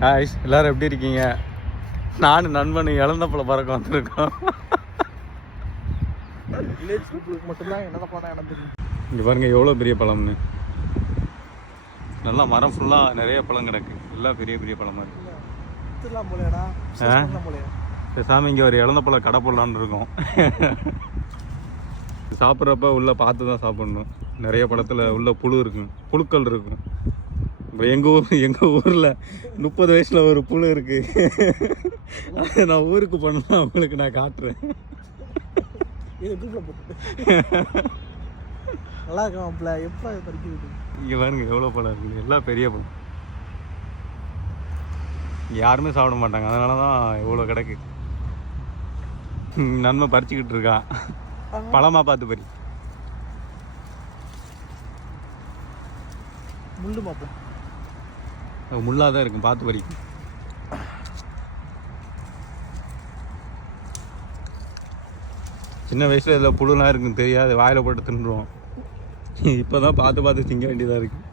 Hi, எல்லாரும் எப்படி இருக்கீங்க? நானும் நண்பன் இழந்த பழம் பறக்க வந்திருக்கோம். இங்கே பாருங்க எவ்வளோ பெரிய பழம்னு. நல்லா மரம் ஃபுல்லாக நிறைய பழம் கிடக்கு. எல்லாம் பெரிய பெரிய பழமாக இருக்கு. சாமி இங்கே ஒரு இழந்த பழம் கடை போடலான்னு இருக்கோம். சாப்பிட்றப்ப உள்ள பார்த்து தான் சாப்பிடணும். நிறைய பழத்தில் உள்ள புழு இருக்கும், புழுக்கள் இருக்கும். இப்போ எங்கள் ஊரில் 30 வயசில் ஒரு புழு இருக்கு. அதை நான் ஊருக்கு பண்ணலாம், உங்களுக்கு நான் காட்டுறேன். நல்லா இருக்காப்ல. எப்போ பறிக்கிறது? இங்கே பாருங்க எவ்வளோ பழம் இருக்குது. எல்லாம் பெரிய பழம். யாருமே சாப்பிட மாட்டாங்க, அதனால தான் இவ்வளோ கிடக்கு. நன்மை பறிச்சுக்கிட்டு இருக்கான். பழமா பார்த்து பறி. முள்ளு பார்ப்போம். முள்ளாக தான் இருக்கும், பார்த்து பறி. சின்ன வயசில் இதில் புழுலாம் இருக்குன்னு தெரியாது, வாயில் போட்டு தின்றுவோம். இப்போ தான் பார்த்து பார்த்து திங்க வேண்டியதாக இருக்குது.